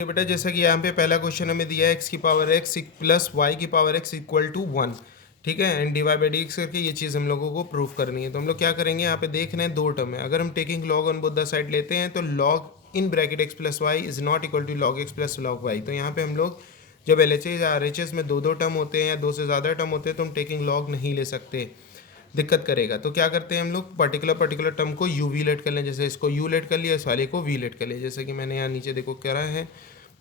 बेटा जैसा कि यहाँ पे पहला क्वेश्चन हमें दिया है एक्स की पावर एक्स प्लस वाई की पावर एक्स इक्वल टू 1। ठीक है, and divide by D x करके ये चीज़ हम लोगों को प्रूव करनी है। तो हम लोग क्या करेंगे, यहाँ पे देख रहे हैं दो टर्म है। अगर हम taking log on both the side लेते हैं तो log in bracket X plus Y is not equal to log X plus log Y. तो यहाँ पे हम लोग जब एल एच एस या आर एच एस में दो टर्म होते हैं या दो से ज़्यादा टर्म होते हैं तो हम टेकिंग लॉग नहीं ले सकते, दिक्कत करेगा। तो क्या करते हैं हम लोग, पर्टिकुलर टर्म को यू वी लेट कर लें। जैसे इसको यू लेट कर लिया, इस वाले को वी लेट कर लिया। जैसे कि मैंने यहाँ नीचे देखो करा है,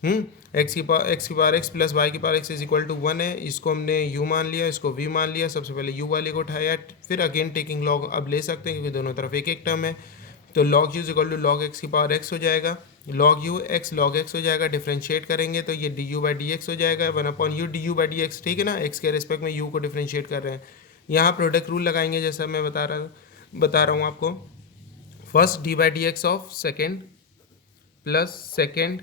एक्स की पावर एक्स प्लस वाई की power X is equal to 1 है। इसको हमने यू मान लिया, इसको वी मान लिया। सबसे पहले यू वाले को उठाया, फिर अगेन टेकिंग लॉग अब ले सकते हैं क्योंकि दोनों तरफ एक एक टर्म है। तो log U is equal to log X की पावर एक्स हो जाएगा, log U X log X हो जाएगा। डिफ्रेंशिएट करेंगे तो ये D you by D X हो जाएगा, 1 upon U D you by D X. ठीक है ना, एक्स के रिस्पेक्ट में यू को डिफ्रेंशिएट कर रहे हैं। यहाँ प्रोडक्ट रूल लगाएंगे जैसा मैं बता रहा हूँ आपको। First d by D x of second plus second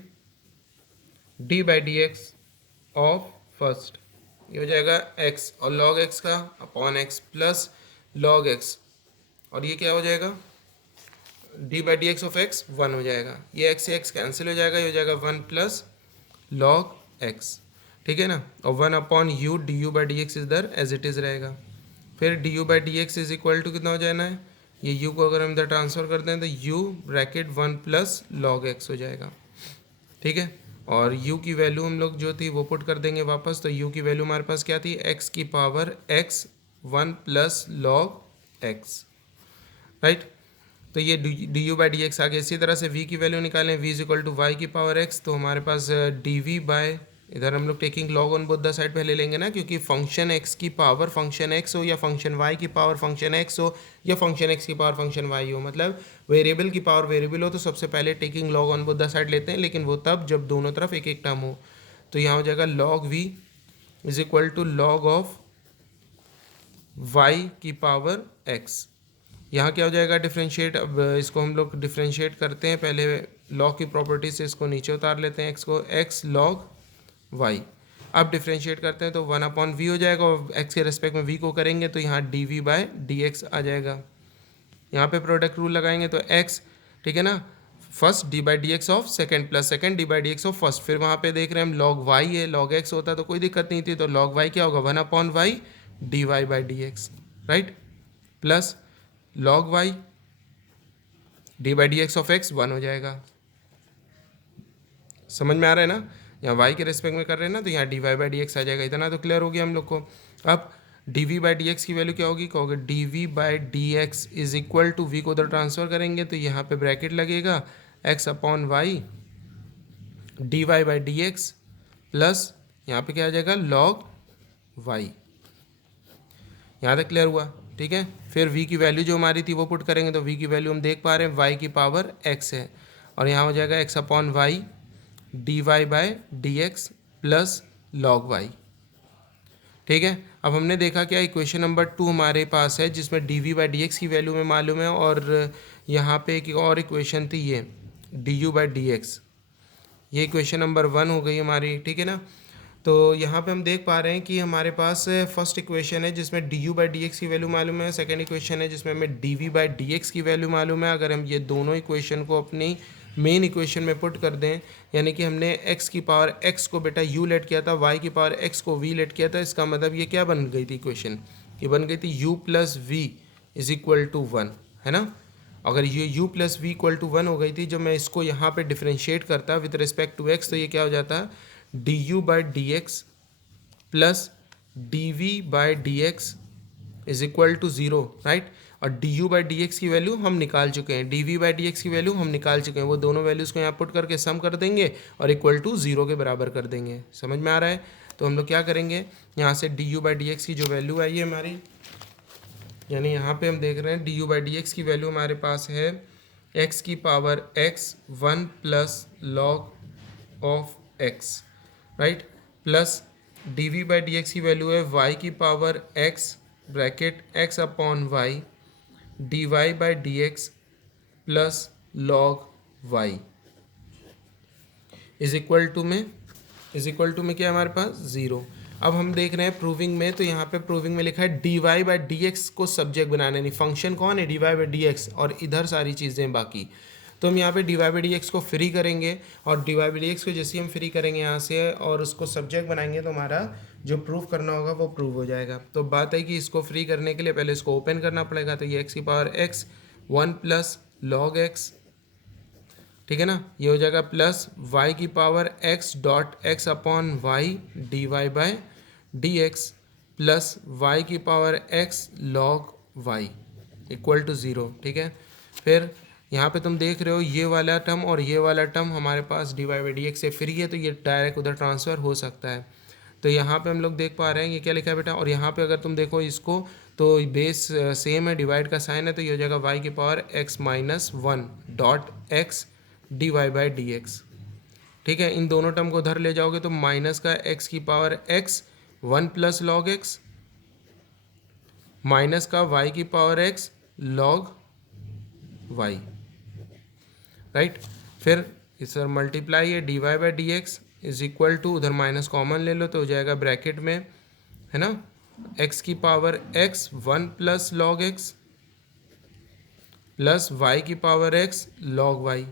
d by D x of first, ये हो जाएगा एक्स, और लॉग एक्स का upon x plus log x, और ये क्या हो जाएगा, D by D x of x 1 हो जाएगा। ये एक्स से एक्स कैंसिल हो जाएगा, ये हो जाएगा 1 प्लस लॉग एक्स। ठीक है ना, और 1 upon U D you by D X इधर एज इट इज़ रहेगा। फिर D you by D x is equal to कितना हो जाना है, ये यू को अगर हम इधर ट्रांसफर करते हैं तो you bracket 1 plus log X हो जाएगा। ठीक है, और u की वैल्यू हम लोग जो थी वो पुट कर देंगे वापस। तो u की वैल्यू हमारे पास क्या थी, x की power x 1 plus log x, right. तो ये D you by D x आ गया। इसी तरह से v की वैल्यू निकालें, v is equal to y की पावर x। तो हमारे पास डी वी बाय, इधर हम लोग taking log on both the side पहले लेंगे ना, क्योंकि फंक्शन x की पावर फंक्शन x हो या फंक्शन y की पावर फंक्शन x हो या फंक्शन x की पावर फंक्शन y हो, मतलब वेरिएबल की पावर वेरिएबल हो तो सबसे पहले taking log on both the side लेते हैं, लेकिन वो तब जब दोनों तरफ एक एक टर्म हो। तो यहाँ हो जाएगा log v is equal to log of y की पावर x। यहाँ क्या हो जाएगा, डिफ्रेंशिएट। अब इसको हम लोग डिफ्रेंशिएट करते हैं, पहले लॉग की प्रॉपर्टी से इसको नीचे उतार लेते हैं, x को x लॉग y। अब डिफ्रेंशिएट करते हैं तो 1 अपॉन वी हो जाएगा, और x के रेस्पेक्ट में v को करेंगे तो यहाँ d v by D x आ जाएगा। यहाँ पे प्रोडक्ट रूल लगाएंगे तो x, ठीक है ना, first d by D x of second plus second d by D x of first. फिर वहाँ पे देख रहे हैं हम लॉग y है, लॉग x होता तो कोई दिक्कत नहीं थी, तो लॉग y क्या होगा, 1 upon Y D Y by D X, right, plus log y D by D x of x 1 हो जाएगा। समझ में आ रहा है ना, यहाँ y के रेस्पेक्ट में कर रहे हैं ना, तो यहाँ d Y by D x आ जाएगा। इतना तो क्लियर हो गया हम लोग को। अब D we by D x की वैल्यू क्या होगी, कहोगे D we by D x is equal to V को उधर ट्रांसफर करेंगे तो यहाँ पे ब्रैकेट लगेगा x upon Y D Y by D x plus यहाँ पे क्या आ जाएगा लॉग y। यहाँ तक क्लियर हुआ, ठीक है। फिर v की वैल्यू जो हमारी थी वो पुट करेंगे तो v की वैल्यू हम देख पा रहे हैं y की पावर x है, और यहाँ हो जाएगा x upon Y D Y by D x plus log Y. ठीक है, अब हमने देखा क्या, इक्वेशन नंबर 2 हमारे पास है जिसमें D we by D x की वैल्यू में मालूम है, और यहाँ पे एक और इक्वेशन थी ये D you by D x, ये इक्वेशन नंबर 1 हो गई हमारी। ठीक है ना, तो यहाँ पे हम देख पा रहे हैं कि हमारे पास फर्स्ट इक्वेशन है जिसमें D you by D x की वैल्यू मालूम है, सेकंड इक्वेशन है जिसमें हमें D we by D x की वैल्यू मालूम है। अगर हम ये दोनों इक्वेशन को अपनी मेन इक्वेशन में पुट कर दें, यानी कि हमने x की पावर x को बेटा u लेट किया था, y की पावर x को v लेट किया था, इसका मतलब ये क्या बन गई थी इक्वेशन, ये बन गई थी u plus V is equal to 1, है ना। अगर ये u plus V equal to 1 हो गई थी, जब मैं इसको यहाँ पे डिफ्रेंशिएट करता विद रिस्पेक्ट टू x तो ये क्या हो जाता, d you by D x plus D we by D x is equal to 0, right. और d you by D x की वैल्यू हम निकाल चुके हैं, d we by D x की वैल्यू हम निकाल चुके हैं। वो दोनों वैल्यूज़ को यहाँ पुट करके सम कर देंगे और इक्वल टू 0 के बराबर कर देंगे। समझ में आ रहा है, तो हम लोग क्या करेंगे, यहाँ से D you by D x की जो वैल्यू आई है हमारी, यानी यहाँ पे हम देख रहे हैं D you by D x की वैल्यू हमारे पास है एक्स की power x 1 plus log of X, right, plus D we by D x की वैल्यू है वाई की power X bracket X upon Y D Y by D x plus log Y is equal to में क्या है हमारे पास 0। अब हम देख रहे हैं प्रूविंग में, तो यहाँ पे प्रूविंग में लिखा है D Y by D X को सब्जेक्ट बनाना, नहीं फंक्शन कौन है D Y by D x, और इधर सारी चीज़ें बाकी। तो हम यहाँ पे D Y by D X को फ्री करेंगे, और D Y by D X को जैसे हम फ्री करेंगे यहाँ से और उसको सब्जेक्ट बनाएंगे तो हमारा जो प्रूफ करना होगा वो प्रूव हो जाएगा। तो बात है कि इसको फ्री करने के लिए पहले इसको ओपन करना पड़ेगा, तो ये एक्स की power x 1 plus log x, ठीक है ना, ये हो जाएगा प्लस वाई की power x dot x upon Y D Y by D x plus Y की power x log y equal to 0, ठीक है। फिर यहाँ पे तुम देख रहे हो ये वाला टर्म और ये वाला टर्म हमारे पास d Y by D x से फ्री है, तो ये डायरेक्ट उधर ट्रांसफ़र हो सकता है। तो यहाँ पे हम लोग देख पा रहे हैं ये क्या लिखा है बेटा, और यहाँ पे अगर तुम देखो इसको तो बेस सेम है, डिवाइड का साइन है, तो ये हो जाएगा वाई की power X minus 1 dot X D Y by D X, ठीक है। इन दोनों टर्म को उधर ले जाओगे तो माइनस का एक्स की power x 1 plus log x minus का वाई की power x log Y, right. फिर इस पर मल्टीप्लाई है D Y by D x is equal to, उधर माइनस कॉमन ले लो तो हो जाएगा ब्रैकेट में, है ना, एक्स की power x 1 plus log X plus Y की पावर एक्स लॉग वाई,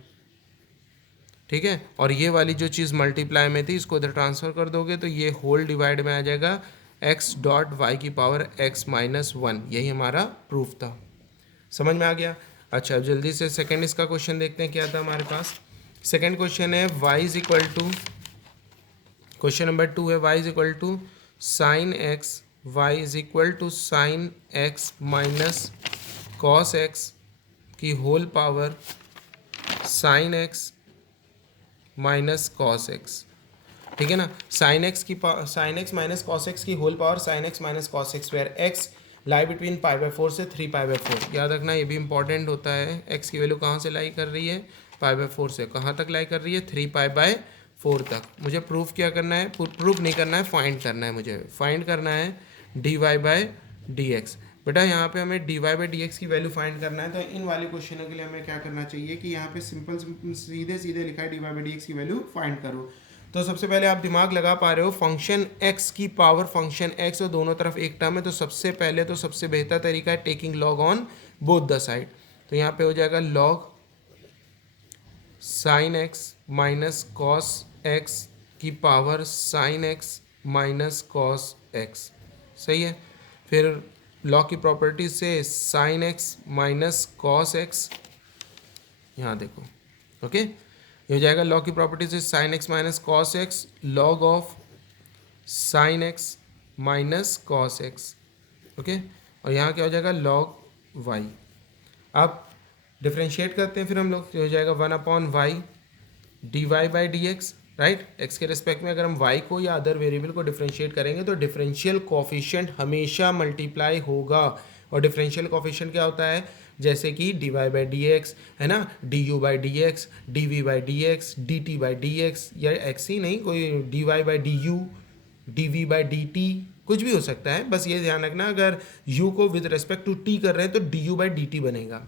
ठीक है। और ये वाली जो चीज़ मल्टीप्लाई में थी इसको इधर ट्रांसफ़र कर दोगे तो ये होल डिवाइड में आ जाएगा एक्स डॉट वाई की पावर एक्स माइनस 1, यही हमारा प्रूफ था। समझ में आ गया। अच्छा, अब जल्दी से सेकंड इसका क्वेश्चन देखते हैं क्या था हमारे पास। सेकंड क्वेश्चन है y is equal to, question number 2 है y is equal to sine x, y is equal to sine x minus cos x की whole power sine x minus cos x, ठीक है ना। Sine x minus cos x की whole power sine x minus cos x, where x lie between pi by 4 से 3 पाई by 4। याद रखना ये भी इंपॉर्टेंट होता है, एक्स की वैल्यू कहाँ से लाई कर रही है, पाई बाई 4 से कहाँ तक लाई कर रही है, 3 पाई बाई 4 तक। मुझे प्रूफ क्या करना है, प्रूफ नहीं करना है, फाइंड करना है। मुझे फाइंड करना है D Y by D X. बेटा यहाँ पे हमें D Y by D x की वैल्यू फाइंड करना है, तो इन वाले क्वेश्चनों के लिए हमें क्या करना चाहिए कि यहाँ पे सिंपल सीधे सीधे लिखा है D Y by D x की वैल्यू फाइंड करो। तो सबसे पहले आप दिमाग लगा पा रहे हो, फंक्शन x की पावर फंक्शन x और दोनों तरफ एक टर्म है, तो सबसे पहले तो सबसे बेहतर तरीका है taking log on both the side. तो यहाँ पे हो जाएगा log sine x minus cos x की power sine x minus cos x, सही है। फिर लॉग की प्रॉपर्टी से sine x minus cos x, यहाँ देखो, ओके, ये हो जाएगा लॉग की प्रॉपर्टी से sine x minus cos x log of sine x minus cos x, okay. और यहाँ क्या हो जाएगा लॉग वाई। अब डिफ्रेंशिएट करते हैं फिर हम लोग, हो जाएगा 1 upon Y D Y by D X, right. X के रिस्पेक्ट में अगर हम वाई को या अदर वेरिएबल को डिफ्रेंशिएट करेंगे तो डिफरेंशियल कोफिशिएंट हमेशा मल्टीप्लाई होगा। और डिफरेंशियल कोफिशिएंट क्या होता है, जैसे कि D Y by D X, है ना, D you by D X, D we by D X, D T by D X, या एक्स ही नहीं, कोई D Y by D U, D we by D T, कुछ भी हो सकता है। बस ये ध्यान रखना अगर यू को विद रिस्पेक्ट टू टी कर रहे हैं तो D you by D T बनेगा।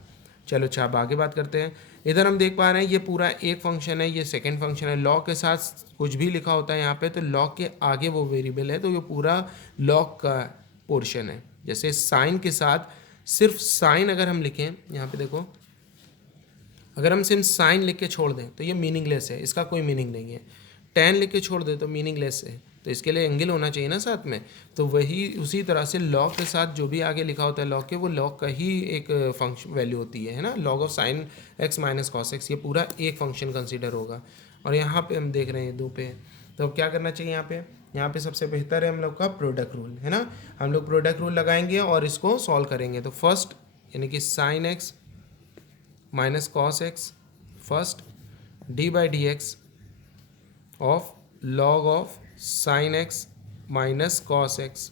चलो अच्छा, अब आगे बात करते हैं। इधर हम देख पा रहे हैं ये पूरा एक फंक्शन है, ये सेकंड फंक्शन है। लॉग के साथ कुछ भी लिखा होता है यहाँ पे तो लॉग के आगे वो वेरिएबल है, तो ये पूरा लॉग का पोर्शन है। जैसे साइन के साथ सिर्फ साइन अगर हम लिखें, यहाँ पे देखो, अगर हम सिर्फ साइन लिख के छोड़ दें तो ये मीनिंगलेस है, इसका कोई मीनिंग नहीं है। टेन लिख के छोड़ दें तो मीनिंगलेस है, तो इसके लिए एंगल होना चाहिए ना साथ में। तो वही उसी तरह से लॉग के साथ जो भी आगे लिखा होता है लॉग के, वो लॉग का ही एक फंक्शन वैल्यू होती है ना। Log of sine x minus cos x, ये पूरा एक फंक्शन कंसीडर होगा। और यहाँ पे हम देख रहे हैं 2 पे, तो अब क्या करना चाहिए यहाँ पे सबसे बेहतर है हम लोग का प्रोडक्ट रूल, है ना। हम लोग प्रोडक्ट रूल लगाएंगे और इसको सॉल्व करेंगे। तो फर्स्ट यानी कि sine x minus cos x, first d by D x of log of sine x minus cos x,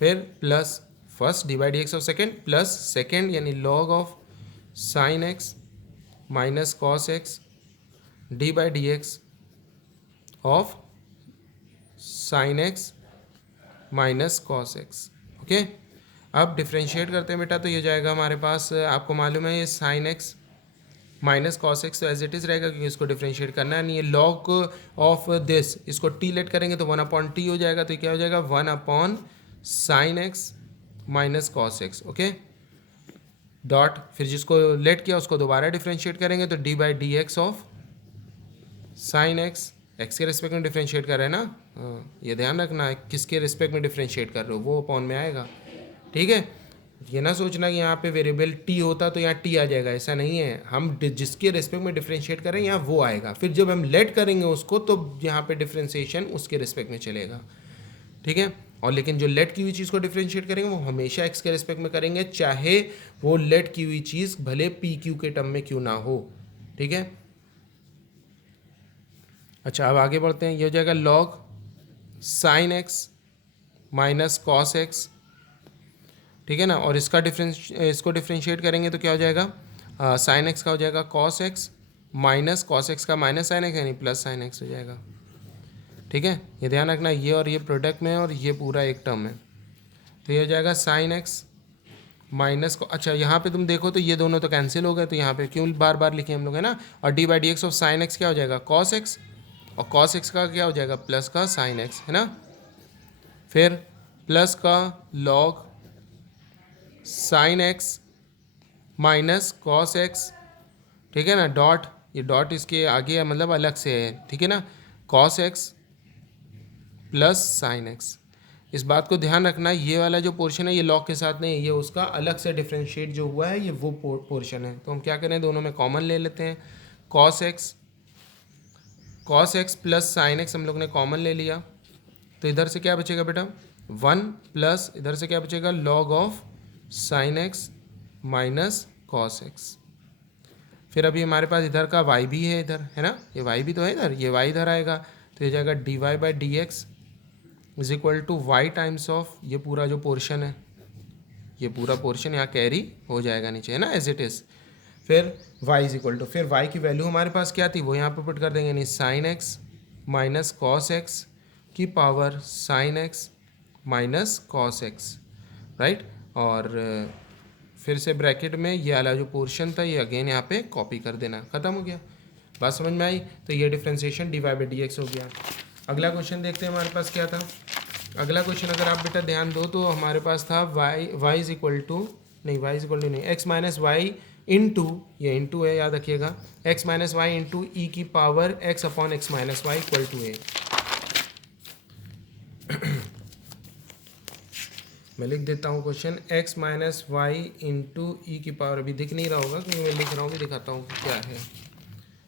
फिर plus first d by D x of second plus second यानी log of sine x minus cos x d by D x of sine x minus cos x, okay. अब differentiate करते हैं बेटा, तो ये जाएगा हमारे पास, आपको मालूम है ये sign x minus cos x तो एज इट इज़ रहेगा क्योंकि इसको डिफ्रेंशिएट करना है। नहीं, ये लॉग ऑफ दिस, इसको टी लेट करेंगे तो 1 अपॉन टी हो जाएगा, तो क्या हो जाएगा 1 upon sine x minus cos x, okay. Dot, फिर जिसको लेट किया उसको दोबारा डिफ्रेंशिएट करेंगे तो D by D x of sine x, x के रिस्पेक्ट में डिफ्रेंशिएट कर रहे हैं ना, हाँ, ये ध्यान रखना है किसके रिस्पेक्ट में डिफ्रेंशिएट कर रहे हो वो अपॉन में आएगा। ठीक है, ये ना सोचना कि यहाँ पे वेरिएबल टी होता तो यहाँ टी आ जाएगा, ऐसा नहीं है। हम जिसके रिस्पेक्ट में डिफ्रेंशिएट करें यहाँ वो आएगा, फिर जब हम लेट करेंगे उसको तो यहाँ पे डिफ्रेंशिएशन उसके रिस्पेक्ट में चलेगा। ठीक है, और लेकिन जो लेट की हुई चीज़ को डिफ्रेंशिएट करेंगे वो हमेशा एक्स के रिस्पेक्ट में करेंगे, चाहे वो लेट की हुई चीज़ भले पी क्यू के टर्म में क्यों ना हो। ठीक है, अच्छा अब आगे बढ़ते हैं। ये हो जाएगा log sine x minus cos x. ठीक है ना, और इसका इसको डिफ्रेंशिएट करेंगे तो क्या हो जाएगा, साइन एक्स का हो जाएगा cos x minus cos x का माइनस साइन एक्स यानी प्लस साइन एक्स हो जाएगा। ठीक है, ये ध्यान रखना, ये और ये प्रोडक्ट में है और ये पूरा एक टर्म है, तो ये हो जाएगा साइन एक्स माइनस को, अच्छा यहाँ पे तुम देखो तो ये दोनों तो कैंसिल हो गए, तो यहाँ पे क्यों बार बार लिखे हम लोग, है ना, और D by D x of sine x क्या हो जाएगा कॉस एक्स, और कॉस एक्स का क्या हो जाएगा प्लस का साइन एक्स, है ना, फिर प्लस का log sine x minus cos x. ठीक है ना, डॉट, ये डॉट इसके आगे है मतलब अलग से है। ठीक है ना, cos x plus sine x. इस बात को ध्यान रखना, ये वाला जो पोर्शन है ये लॉग के साथ नहीं है, ये उसका अलग से डिफ्रेंशिएट जो हुआ है ये वो पोर्शन है। तो हम क्या करें, दोनों में कॉमन ले लेते हैं, cos x plus sine x हम लोग ने कॉमन ले लिया, तो इधर से क्या बचेगा बेटा 1 प्लस इधर से क्या बचेगा log of sine x minus cos x. फिर अभी हमारे पास इधर का y भी है, इधर है ना, ये y भी तो है इधर, ये y इधर आएगा, तो ये जाएगा D Y by D x is equal to Y times of ये पूरा जो पोर्शन है, ये पूरा पोर्शन यहाँ कैरी हो जाएगा नीचे, है ना, एज इट इज़। फिर y इज इक्वल टू, फिर y की वैल्यू हमारे पास क्या थी वो यहाँ पे पुट कर देंगे, यानी sine x minus cos x की power sine x minus cos x, right. और फिर से ब्रैकेट में ये वाला जो पोर्शन था ये अगेन यहाँ पे कॉपी कर देना, खत्म हो गया। बात समझ में आई, तो ये differentiation D Y by D X हो गया। अगला क्वेश्चन देखते हैं हमारे पास क्या था। अगला क्वेश्चन अगर आप बेटा ध्यान दो तो हमारे पास था वाई इज इक्वल टू नहीं एक्स माइनस वाई इंटू, ये इंटू है याद रखिएगा, x minus y into e की power x upon x minus Y equal to a. मैं लिख देता हूँ question, x minus y into e की पावर, अभी दिख नहीं रहा होगा क्योंकि मैं लिख रहा हूँ, भी दिखाता हूँ क्या है,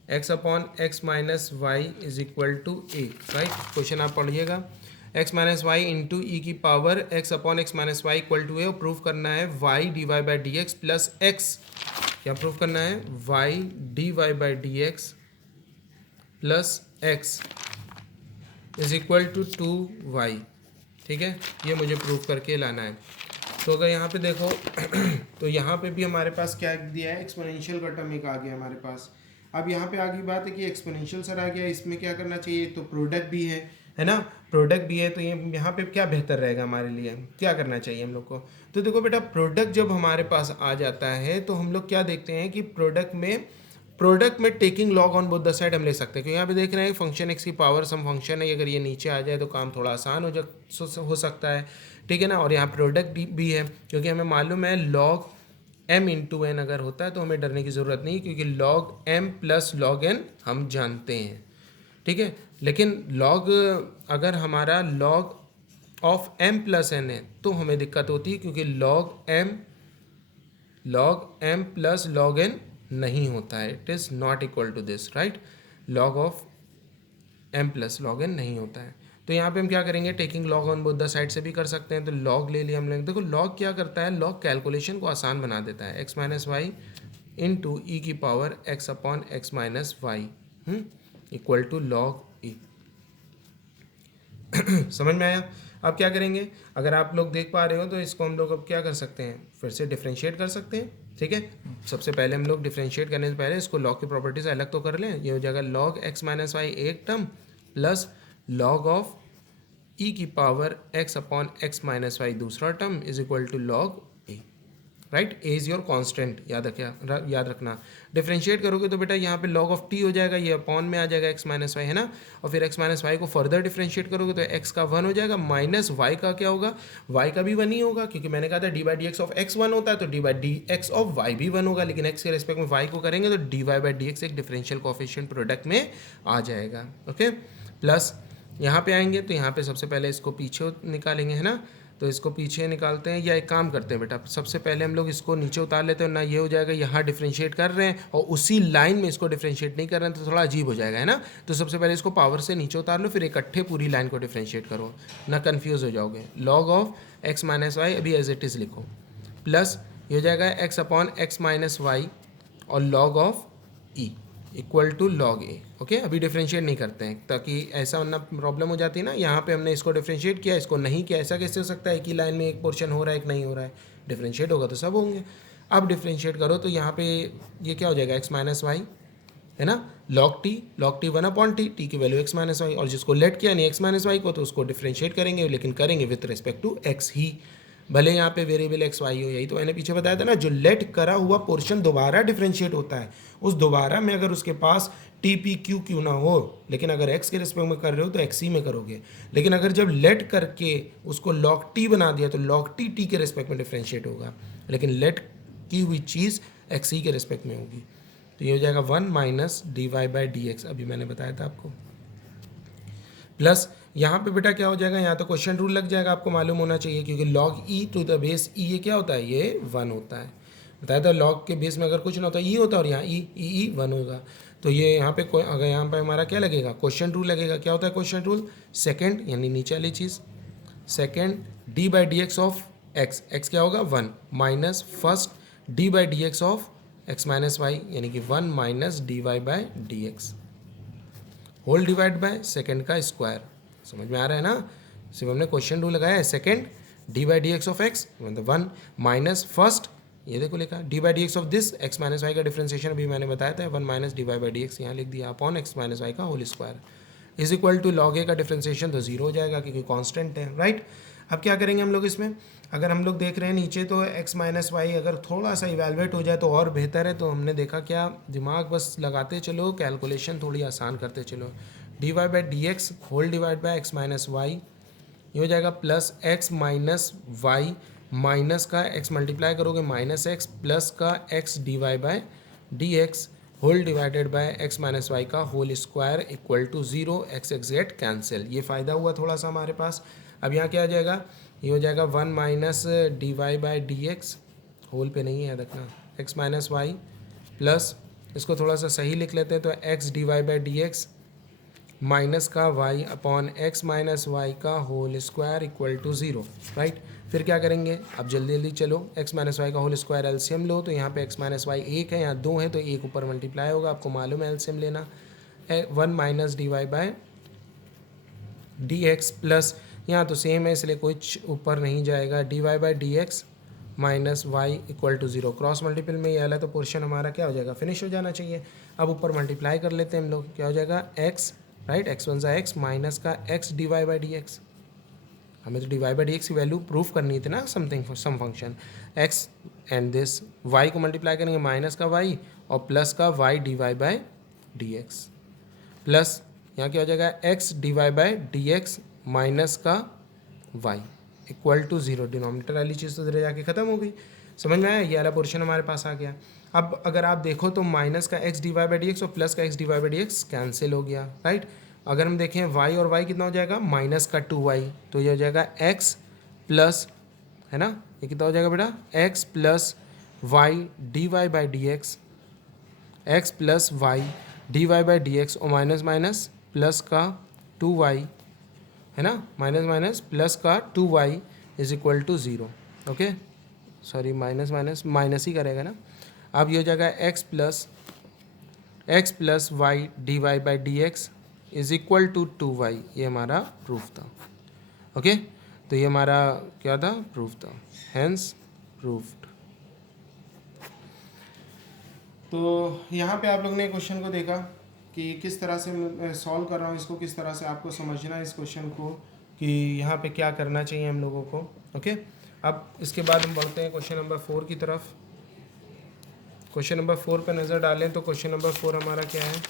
x upon x minus y is equal to a, right. Question आप पढ़िएगा, x minus y into e की power x upon x minus Y equal to a, और प्रूफ करना है y D Y by D x plus x, क्या proof करना है y D Y by D x plus x is equal to 2y। ठीक है, ये मुझे प्रूफ करके लाना है। तो अगर यहाँ पे देखो तो यहाँ पे भी हमारे पास क्या दिया है, एक्सपोनेंशियल का टर्म एक आ गया हमारे पास। अब यहाँ पे आगे बात है कि एक्सपोनेंशियल सर आ गया, इसमें क्या करना चाहिए, तो प्रोडक्ट भी है ना, प्रोडक्ट भी है, तो ये यहाँ पे क्या बेहतर रहेगा हमारे लिए, क्या करना चाहिए हम लोग को। तो देखो बेटा, प्रोडक्ट जब हमारे पास आ जाता है तो हम लोग क्या देखते हैं कि प्रोडक्ट में taking log on both the side हम ले सकते हैं, क्योंकि यहाँ पे देख रहे हैं फंक्शन एक्स की पावर सम फंक्शन है, अगर ये नीचे आ जाए तो काम थोड़ा आसान हो सकता है। ठीक है ना, और यहाँ प्रोडक्ट भी है, क्योंकि हमें मालूम है लॉग m इंटू एन अगर होता है तो हमें डरने की ज़रूरत नहीं, क्योंकि log m plus log n हम जानते हैं। ठीक है, लेकिन लॉग अगर हमारा log of m plus n है तो हमें दिक्कत होती है, क्योंकि log m plus log n नहीं होता है, it is not equal to this, right. Log of m plus log n नहीं होता है, तो यहाँ पे हम क्या करेंगे, taking log on both the side से भी कर सकते हैं, तो लॉग ले लिया हमने। देखो लॉग क्या करता है, लॉग कैलकुलेशन को आसान बना देता है, x minus y into e की power x upon x minus Y equal to log e. समझ में आया। अब क्या करेंगे, अगर आप लोग देख पा रहे हो तो इसको हम लोग अब क्या कर सकते हैं, फिर से डिफ्रेंशिएट कर सकते हैं। ठीक है, सबसे पहले हम लोग डिफ्रेंशिएट करने से पहले इसको लॉग की प्रॉपर्टीज अलग तो कर लें। ये हो जाएगा लॉग एक्स माइनस वाई एक term plus log of e की power x upon x minus y दूसरा term is equal to log a, right. A is your constant, याद रखना। डिफरेंशिएट करोगे तो बेटा यहाँ पे log ऑफ टी हो जाएगा, ये अपॉन में आ जाएगा x माइनस वाई, है ना। और फिर x माइनस वाई को फर्दर डिफरेंशिएट करोगे तो x का 1 हो जाएगा, माइनस y का क्या होगा, y का भी 1 ही होगा, क्योंकि मैंने कहा था D by D x of x 1 होता है, तो D by D x of y भी 1 होगा, लेकिन x के रिस्पेक्ट में y को करेंगे तो D Y by D X एक डिफरेंशियल कोफिशिएंट प्रोडक्ट में आ जाएगा। ओके, प्लस यहाँ पे आएंगे तो यहाँ पे सबसे पहले इसको पीछे निकालेंगे, है ना। तो इसको पीछे निकालते हैं, या एक काम करते हैं बेटा, सबसे पहले हम लोग इसको नीचे उतार लेते हैं ना, ये हो जाएगा, यहाँ डिफरेंशिएट कर रहे हैं और उसी लाइन में इसको डिफरेंशिएट नहीं कर रहे हैं तो थोड़ा अजीब हो जाएगा, है ना। तो सबसे पहले इसको पावर से नीचे उतार लो, फिर इकट्ठे पूरी लाइन को डिफरेंशिएट करो, ना कन्फ्यूज़ हो जाओगे। Log of x minus y अभी एज इट इज़ लिखो, प्लस ये हो जाएगा x upon x minus y और log of e equal to log a. Okay, अभी डिफरेंशिएट नहीं करते हैं ताकि ऐसा वरना प्रॉब्लम हो जाती है ना। यहाँ पे हमने इसको डिफरेंशिएट किया, इसको नहीं किया, ऐसा कैसे हो सकता है कि लाइन में एक पोर्शन हो रहा है एक नहीं हो रहा है। डिफरेंशिएट होगा तो सब होंगे। अब डिफरेंशिएट करो तो यहाँ पे ये क्या हो जाएगा, एक्स माइनस वाई, है ना, लॉग टी 1 अपॉन टी की वैल्यू एक्स माइनस वाई, और जिसको लेट किया नहीं एक्स माइनस वाई को तो उसको डिफरेंशिएट करेंगे, लेकिन करेंगे विथ रिस्पेक्ट टू एक्स ही, भले यहाँ पे वेरिएबल एक्स वाई हो। यही तो मैंने पीछे बताया था ना, जो लेट करा हुआ पोर्शन दोबारा डिफरेंशिएट होता है, उस दोबारा में अगर उसके पास टी पी क्यू क्यू ना हो, लेकिन अगर एक्स के रिस्पेक्ट में कर रहे हो तो एक्स ही में करोगे, लेकिन अगर जब लेट करके उसको लॉग टी बना दिया तो लॉग टी के रिस्पेक्ट में डिफरेंशिएट होगा, लेकिन लेट की हुई चीज़ एक्स ही के रिस्पेक्ट में होगी। तो ये हो जाएगा 1 minus D Y by D X, अभी मैंने बताया था आपको, प्लस यहाँ पे बेटा क्या हो जाएगा, यहाँ तो क्वेश्चन रूल लग जाएगा, आपको मालूम होना चाहिए, क्योंकि log e to the base e ये क्या होता है, ये 1 होता है। बताया था लॉग के बेस में अगर कुछ ना होता ई होता, और यहाँ ई 1 होगा, तो ये यहाँ पे अगर यहाँ पे हमारा क्या लगेगा, क्वेश्चन रूल लगेगा। क्या होता है क्वेश्चन रूल, सेकेंड यानी नीचे वाली चीज़, second d by D x of x, x क्या होगा 1 minus first d by D x of x minus y, यानी कि 1 minus D Y by D x whole divide by second का square. समझ में आ रहा है ना, सिर्फ हमने क्वेश्चन रूल लगाया है, second d by D x of x मतलब 1 माइनस फर्स्ट, ये देखो लिखा d by D x of this x minus y का डिफरेंशिएशन अभी मैंने बताया था 1 minus D Y by D x, यहाँ लिख दिया अपॉन एक्स माइनस वाई का whole square is equal to log a का डिफरेंशिएशन तो 0 हो जाएगा क्योंकि कांस्टेंट है, राइट। अब क्या करेंगे हम लोग इसमें, अगर हम लोग देख रहे हैं नीचे तो एक्स माइनस वाई अगर थोड़ा सा इवेलुएट हो जाए तो और बेहतर है, तो हमने देखा क्या, दिमाग बस लगाते चलो, कैलकुलेशन थोड़ी आसान करते चलो। D Y by D x whole divide by x minus y, ये हो जाएगा plus x minus y, minus का एक्स मल्टीप्लाई करोगे माइनस एक्स, प्लस का x D Y by D x whole divided by x minus y का whole square equal to 0, x x get cancel. ये फ़ायदा हुआ थोड़ा सा हमारे पास। अब यहाँ क्या आ जाएगा, ये हो जाएगा 1 minus D Y by D x, whole पे नहीं है याद रखना, एक्स माइनस वाई प्लस, इसको थोड़ा सा सही लिख लेते हैं तो x D Y by D x minus का y upon x minus y का whole square equal to 0, right. फिर क्या करेंगे, अब जल्दी जल्दी चलो, एक्स माइनस वाई का होल स्क्वायर एलसीएम लो, तो यहाँ पे एक्स माइनस वाई 1 है, यहाँ 2 है, तो 1 ऊपर मल्टीप्लाई होगा, आपको मालूम है एलसीएम लेना। 1 minus D Y by D x plus, यहाँ तो सेम है इसलिए कुछ ऊपर नहीं जाएगा, D Y by D x minus Y equal to 0, cross multiple में ये वाला तो पोर्शन हमारा क्या हो जाएगा, फिनिश हो जाना चाहिए। अब ऊपर मल्टीप्लाई कर लेते हैं हम लोग, क्या हो जाएगा एक्स, राइट, एक्स वन सा एक्स माइनस का x D Y by D X, हमें तो D Y by D x की वैल्यू प्रूफ करनी थी ना, something some function x and this Y को मल्टीप्लाई करेंगे माइनस का वाई और प्लस का Y D Y by D x, plus यहाँ क्या हो जाएगा X D Y by D x minus का वाई इक्वल टू 0, डिनोमिनेटर वाली चीज़ तो इधर जाके ख़त्म हो गई। समझ में आया, ये वाला पोर्शन हमारे पास आ गया। अब अगर आप देखो तो माइनस का x D Y by D x और प्लस का x D Y by D x cancel हो गया, राइट। अगर हम देखें वाई और वाई कितना हो जाएगा, माइनस का 2y, तो ये हो जाएगा एक्स प्लस, है ना, ये कितना हो जाएगा बेटा, x plus y D Y by D x, x plus y D Y by D x और माइनस माइनस प्लस का 2y, है ना, माइनस माइनस प्लस का 2y is equal to 0, okay, sorry minus minus minus ही करेगा ना। अब ये हो जाएगा x plus y D Y by D x is equal to 2y, ये हमारा प्रूफ था, ओके। तो ये हमारा क्या था, प्रूफ था, हैंस प्रूफ्ड। तो यहाँ पे आप लोग ने क्वेश्चन को देखा कि किस तरह से मैं सॉल्व कर रहा हूँ इसको, किस तरह से आपको समझना है इस क्वेश्चन को कि यहाँ पे क्या करना चाहिए हम लोगों को, ओके। अब इसके बाद हम बढ़ते हैं क्वेश्चन नंबर 4 की तरफ। क्वेश्चन नंबर 4 पर नज़र डालें तो क्वेश्चन नंबर 4 हमारा क्या है,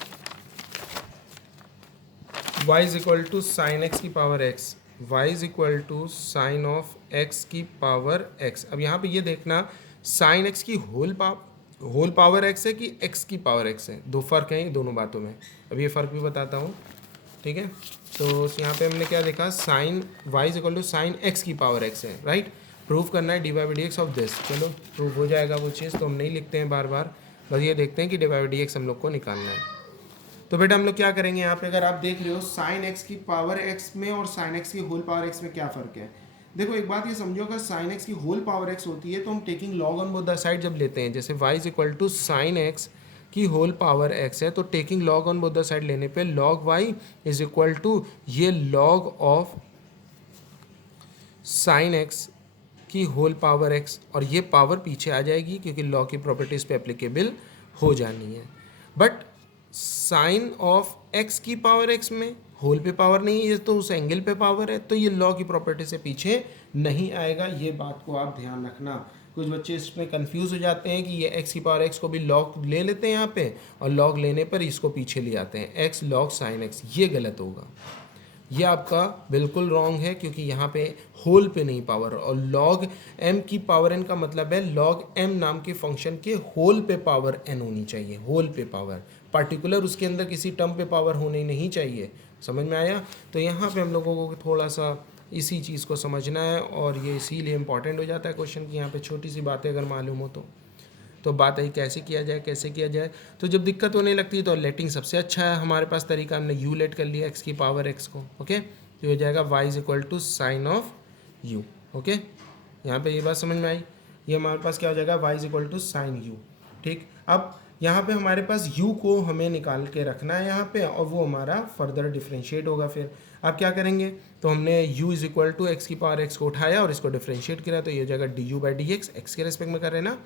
y is equal to sine x की power x, y is equal to sine of x की पावर x। अब यहाँ पे ये देखना साइन x की होल पावर x है कि x की पावर x है, दो फर्क हैं दोनों बातों में। अब ये फ़र्क भी बताता हूँ, ठीक है। तो यहाँ पे हमने क्या देखा, sine y is equal to sine x की पावर x है, राइट। प्रूव करना है D Y by D x of this, चलो प्रूव हो जाएगा वो चीज़, तो हम नहीं लिखते हैं बार बार, बस ये देखते हैं कि D Y by D x हम लोग को निकालना है। तो बेटा हम लोग क्या करेंगे यहाँ पे, अगर आप देख रहे हो साइन एक्स की पावर एक्स में और साइन एक्स की होल पावर एक्स में क्या फ़र्क है। देखो एक बात ये समझो, अगर साइन एक्स की होल पावर एक्स होती है तो हम taking log on both the side जब लेते हैं, जैसे y is equal to sine x की होल पावर x है, तो taking log on both the side लेने पे log y is equal to ये लॉग ऑफ साइन एक्स की होल पावर x, और ये पावर पीछे आ जाएगी क्योंकि लॉ की प्रॉपर्टीज़ पे एप्लीकेबल हो जानी है। बट साइन ऑफ x की पावर x में होल पे पावर नहीं है, ये तो उस एंगल पे पावर है, तो ये लॉ की प्रॉपर्टी से पीछे नहीं आएगा। ये बात को आप ध्यान रखना। कुछ बच्चे इसमें कंफ्यूज हो जाते हैं कि ये x की पावर x को भी लॉग ले लेते हैं यहाँ पे, और लॉग लेने पर इसको पीछे ले आते हैं, x लॉग साइन x, ये गलत होगा। ये आपका बिल्कुल रॉन्ग है क्योंकि यहाँ पे होल पे नहीं पावर, और लॉग m की पावर n का मतलब है लॉग m नाम के फंक्शन के होल पे पावर n होनी चाहिए, होल पे पावर, पार्टिकुलर उसके अंदर किसी टर्म पे पावर होनी नहीं चाहिए। समझ में आया। तो यहाँ पे हम लोगों को थोड़ा सा इसी चीज़ को समझना है, और ये इसीलिए इम्पॉर्टेंट हो जाता है क्वेश्चन की यहाँ पे छोटी सी बातें अगर मालूम हो तो बात आई कैसे किया जाए, कैसे किया जाए। तो जब दिक्कत होने लगती है तो लेटिंग सबसे अच्छा है हमारे पास तरीका, हमने यू लेट कर लिया x की पावर x को, ओके। तो हो जाएगा y is equal to sine of u, okay. यहाँ पे ये बात समझ में आई, ये हमारे पास क्या हो जाएगा, y is equal to sine u, ठीक। अब यहाँ पे हमारे पास u को हमें निकाल के रखना है यहाँ पे, और वो हमारा फर्दर डिफ्रेंशिएट होगा। फिर आप क्या करेंगे, तो हमने u is equal to x की पावर x को उठाया और इसको डिफ्रेंशिएट किया, तो ये हो जाएगा d you by D x, x के रेस्पेक्ट में कर रहे हैं ना।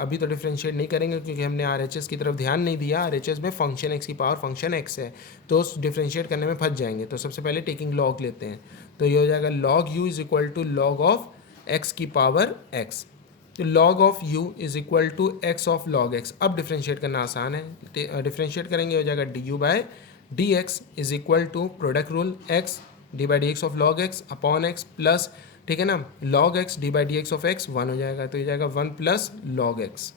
अभी तो डिफ्रेंशिएट नहीं करेंगे क्योंकि हमने RHS की तरफ ध्यान नहीं दिया, RHS में फंक्शन x की पावर फंक्शन x है, तो उस डिफ्रेंशिएट करने में फंस जाएंगे। तो सबसे पहले टेकिंग लॉग लेते हैं, तो ये हो जाएगा log u is equal to log of x की पावर x, तो log of u is equal to x of log x। अब डिफ्रेंशिएट करना आसान है, डिफ्रेंशिएट करेंगे हो जाएगा d you by D x is equal to product rule x d by D x of log x upon x plus, ठीक है ना, log x d by D x of x 1 हो जाएगा, तो ये जाएगा 1 प्लस लॉग x।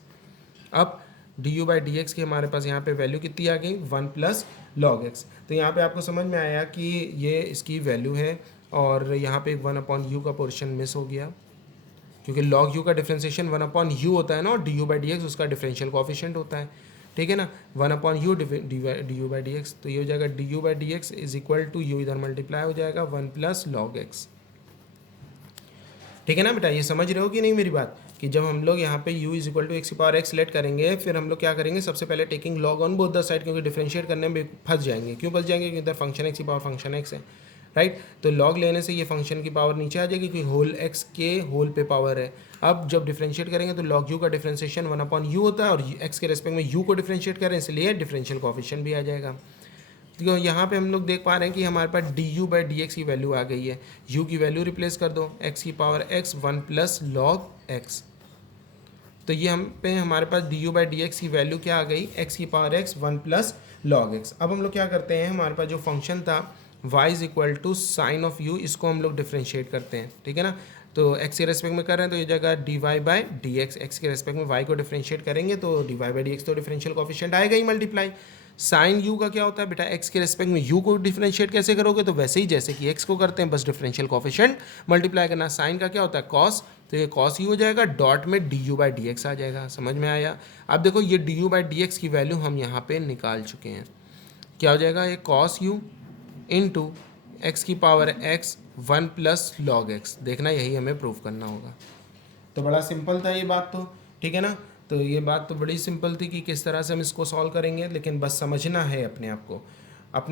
अब D you by D x की हमारे पास यहाँ पे वैल्यू कितनी आ गई, 1 प्लस लॉग x। तो यहाँ पे आपको समझ में आया कि ये इसकी वैल्यू है, और यहाँ पे 1 अपॉन यू का पोर्शन मिस हो गया क्योंकि log u का डिफ्रेंशिएशन 1 अपॉन यू होता है ना, और d you by D x उसका डिफरेंशियल कोफिशिएंट होता है, ठीक है ना, 1 upon U D you by D x. तो ये हो जाएगा d you by D x is equal to u इधर मल्टीप्लाई हो जाएगा 1 प्लस लॉग x, ठीक है ना बेटा। ये समझ रहे हो कि नहीं मेरी बात, कि जब हम लोग यहाँ पे u is equal to x की पावर x लेट करेंगे, फिर हम लोग क्या करेंगे, सबसे पहले taking log on both the side, क्योंकि डिफरेंशिएट करने में फंस जाएंगे। क्यों फंस जाएंगे, क्योंकि इधर फंक्शन x की पावर फंक्शन x है, राइट। तो लॉग लेने से ये फंक्शन की पावर नीचे आ जाएगी क्योंकि होल x के होल पे पावर है। अब जब डिफरेंशिएट करेंगे तो लॉग u का डिफरेंशिएशन 1 अपॉन यू होता है, और x के रेस्पेक्ट में u को डिफरेंशिएट करें इसलिए डिफरेंशियल कोफिशिएंट भी आ जाएगा। तो यहाँ पे हम लोग देख पा रहे हैं कि हमारे पास d you by D x की वैल्यू आ गई है, u की वैल्यू रिप्लेस कर दो, x की power x 1 plus log x। तो ये हम पे हमारे पास d you by D x की वैल्यू क्या आ गई, x की power x 1 plus log x। अब हम लोग क्या करते हैं, हमारे पास जो फंक्शन था y is equal to sine of u, इसको हम लोग डिफ्रेंशिएट करते हैं, ठीक है ना। तो x के रेस्पेक्ट में कर रहे हैं तो ये जगह d Y by D x, x के रेस्पेक्ट में y को डिफ्रेंशिएट करेंगे तो D Y by D x तो डिफरेंशियल कोफिशिएंट आएगा ही मल्टीप्लाई। साइन u का क्या होता है बेटा, x के रेस्पेक्ट में u को डिफरेंशिएट कैसे करोगे, तो वैसे ही जैसे कि x को करते हैं, बस डिफरेंशियल कोफिशिएंट मल्टीप्लाई करना। साइन का क्या होता है, कॉस, तो ये कॉस u हो जाएगा, डॉट में d you by D x आ जाएगा। समझ में आया। अब देखो ये D you by D x की वैल्यू हम यहाँ पे निकाल चुके हैं, क्या हो जाएगा, ये कॉस u इंटू एक्स की power x 1 plus log x। देखना यही हमें प्रूव करना होगा। तो बड़ा सिंपल था ये बात, तो ठीक है ना। तो ये बात तो बड़ी सिंपल थी कि किस तरह से हम इसको सॉल्व करेंगे, लेकिन बस समझना है अपने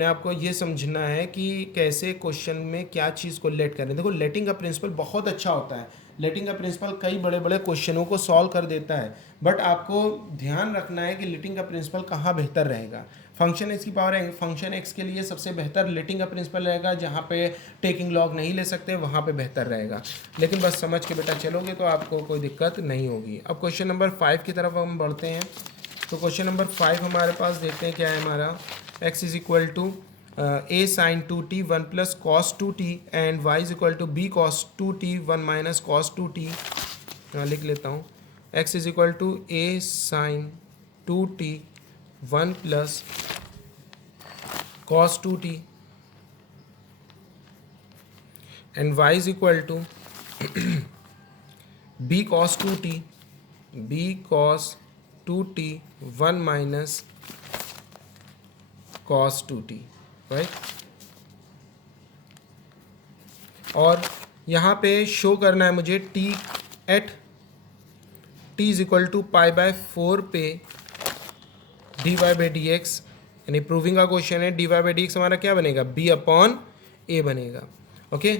आप को ये समझना है कि कैसे क्वेश्चन में क्या चीज़ को लेट करें। देखो लेटिंग का प्रिंसिपल बहुत अच्छा होता है, लेटिंग का प्रिंसिपल कई बड़े बड़े क्वेश्चनों को सॉल्व कर देता है, बट आपको ध्यान रखना है कि लेटिंग का प्रिंसिपल कहाँ बेहतर रहेगा। फंक्शन एक्स की पावर फंक्शन एक्स के लिए सबसे बेहतर लेटिंग का प्रिंसिपल रहेगा, जहाँ पे टेकिंग लॉग नहीं ले सकते वहाँ पे बेहतर रहेगा, लेकिन बस समझ के बेटा चलोगे तो आपको कोई दिक्कत नहीं होगी। अब क्वेश्चन नंबर 5 की तरफ हम बढ़ते हैं। तो क्वेश्चन नंबर 5 हमारे पास देखते हैं क्या है हमारा। x is equal to a sin 2t 1 plus cos 2t and y is equal to b cos 2t 1 minus cos 2t। लिख लेता हूँ, x is equal to a sin 2t 1 plus cos 2t and y is equal to b cos 2t 1 minus cos 2t, राइट। और यहाँ पे show करना है मुझे t at t is equal to π/4 पे dy/dx, यानी प्रूविंग का क्वेश्चन है। dy/dx हमारा क्या बनेगा, b/a बनेगा। ओके,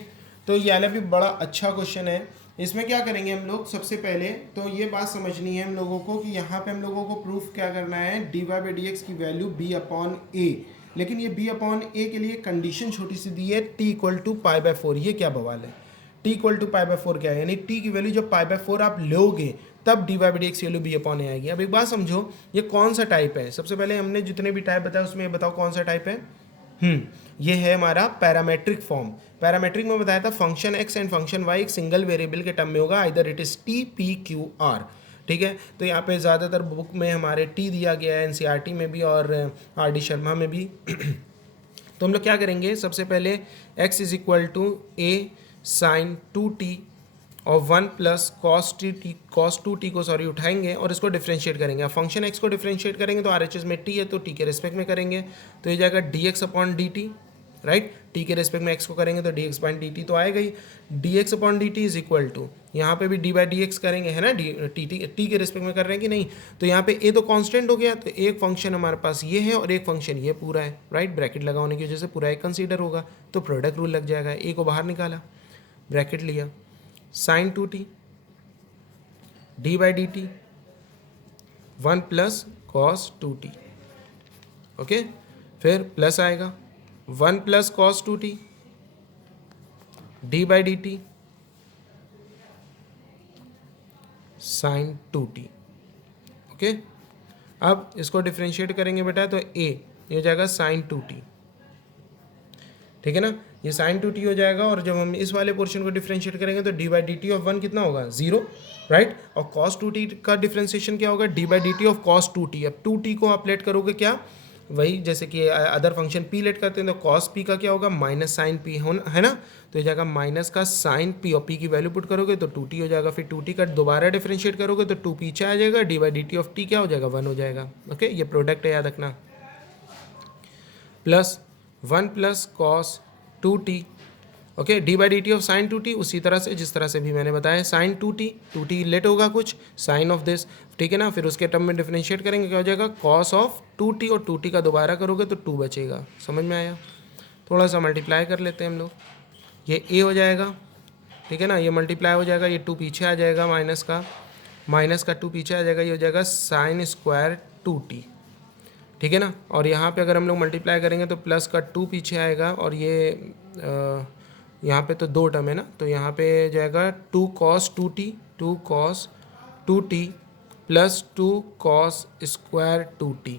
तो ये वाला भी बड़ा अच्छा क्वेश्चन है। इसमें क्या करेंगे हम लोग, सबसे पहले तो ये बात समझनी है हम लोगों को कि यहाँ पे हम लोगों को प्रूफ क्या करना है, dy/dx की वैल्यू b/a, लेकिन ये b/a के लिए कंडीशन छोटी सी दी है, t इक्वल टू π/4। ये क्या बवाल है, t इक्वल टू π/4 क्या है, यानी t की वैल्यू जब π/4 आप लोगे तब dy/dx की वैल्यू b/a आएगी। अब एक बात समझो, ये कौन सा टाइप है। सबसे पहले हमने जितने भी टाइप बताया उसमें ये बताओ कौन सा टाइप है। ये है हमारा पैरामेट्रिक फॉर्म। पैरामेट्रिक में बताया था function x and function y एक सिंगल वेरिएबल के टर्म में होगा, either it is t p q r. ठीक है, तो यहाँ पे ज़्यादातर बुक में हमारे टी दिया गया है, एनसीईआरटी में भी और आर डी शर्मा में भी। तो हम लोग क्या करेंगे, सबसे पहले x is equal to a sine 2t और 1 प्लस कॉस 2t को उठाएंगे और इसको डिफ्रेंशिएट करेंगे। अब फंक्शन x को डिफ्रेंशिएट करेंगे तो RHS में t है तो t के रेस्पेक्ट में करेंगे, तो ये जाएगा dx अपॉन dt, राइट। t के रेस्पेक्ट में x को करेंगे तो dx बाई dt तो आएगा ही। dx अपॉन dt इज इक्वल टू, यहाँ पे भी d बाई dx करेंगे, है ना, t के रेस्पेक्ट में कर रहे हैं कि नहीं। तो यहाँ पे a तो कांस्टेंट हो गया, तो एक फंक्शन हमारे पास ये है और एक फंक्शन ये पूरा है, राइट। ब्रैकेट लगा होने की वजह से पूरा एक कंसीडर होगा, तो प्रोडक्ट रूल लग जाएगा। a को बाहर निकाला, ब्रैकेट लिया, sine 2t d by D t 1 plus cos 2t, okay. फिर प्लस आएगा 1 plus cos 2t d by D t sine 2t, okay. अब इसको डिफ्रेंशिएट करेंगे बेटा तो a ये हो जाएगा साइन 2t, ठीक है ना, ये साइन 2t हो जाएगा। और जब हम इस वाले पोर्शन को डिफरेंशिएट करेंगे तो D by D T of 1 कितना होगा, 0, राइट। और कॉस 2t का डिफरेंशिएशन क्या होगा, D by D T of cos 2t। अब 2t को आप लेट करोगे क्या, वही जैसे कि अदर फंक्शन p लेट करते हैं तो कॉस p का क्या होगा, माइनस साइन p है ना, तो ये जाएगा माइनस का साइन p और p की वैल्यू पुट करोगे तो 2t हो जाएगा। फिर 2t का दोबारा डिफरेंशिएट करोगे तो 2 पीछे आ जाएगा, D by D T of t क्या हो जाएगा, 1 हो जाएगा, ओके। ये प्रोडक्ट है, याद रखना। Plus 1 plus cos 2t, okay, D by D T of sine 2t, उसी तरह से जिस तरह से भी मैंने बताया, साइन 2t लेट होगा कुछ साइन ऑफ दिस, ठीक है ना। फिर उसके टर्म में डिफरेंशिएट करेंगे, क्या हो जाएगा, कॉस ऑफ 2t, और 2t का दोबारा करोगे तो 2 बचेगा। समझ में आया। थोड़ा सा मल्टीप्लाई कर लेते हैं हम लोग, ये a हो जाएगा, ठीक है ना, ये मल्टीप्लाई हो जाएगा, ये 2 पीछे आ जाएगा, माइनस का 2 पीछे आ जाएगा, ये हो जाएगा साइन स्क्वायर 2t, ठीक है ना। और यहाँ पे अगर हम लोग मल्टीप्लाई करेंगे तो प्लस का 2 पीछे आएगा, और ये यहाँ पे तो 2 टर्म है ना, तो यहाँ पे जाएगा 2 cos 2t plus 2 cos square 2t।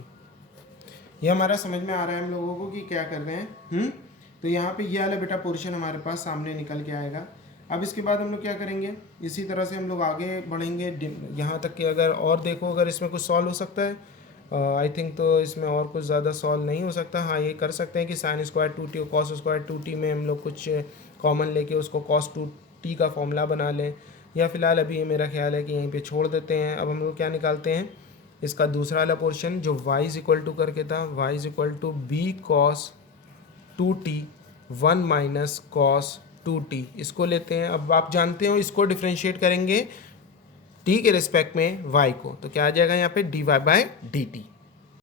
ये हमारा समझ में आ रहा है हम लोगों को कि क्या कर रहे हैं। तो यहाँ पे ये वाला बेटा पोर्शन हमारे पास सामने निकल के आएगा। अब इसके बाद हम लोग क्या करेंगे, इसी तरह से हम लोग आगे बढ़ेंगे यहाँ तक कि अगर और देखो, अगर इसमें कुछ सॉल्व हो सकता है, आई थिंक तो इसमें और कुछ ज़्यादा सॉल्व नहीं हो सकता। हाँ, ये कर सकते हैं कि साइन स्क्वायर 2t और कॉस स्क्वायर 2t में हम लोग कुछ कॉमन लेके उसको कॉस 2t का फॉर्मूला बना लें, या फिलहाल अभी ये मेरा ख्याल है कि यहीं पे छोड़ देते हैं। अब हम लोग क्या निकालते हैं, इसका दूसरा वाला पोर्शन जो y इज इक्वल टू करके था, y is equal to b cos 2t 1 minus cos 2t, इसको लेते हैं। अब आप जानते हो इसको डिफ्रेंशिएट करेंगे t के रिस्पेक्ट में y को, तो क्या आ जाएगा यहाँ पे dy बाई dt।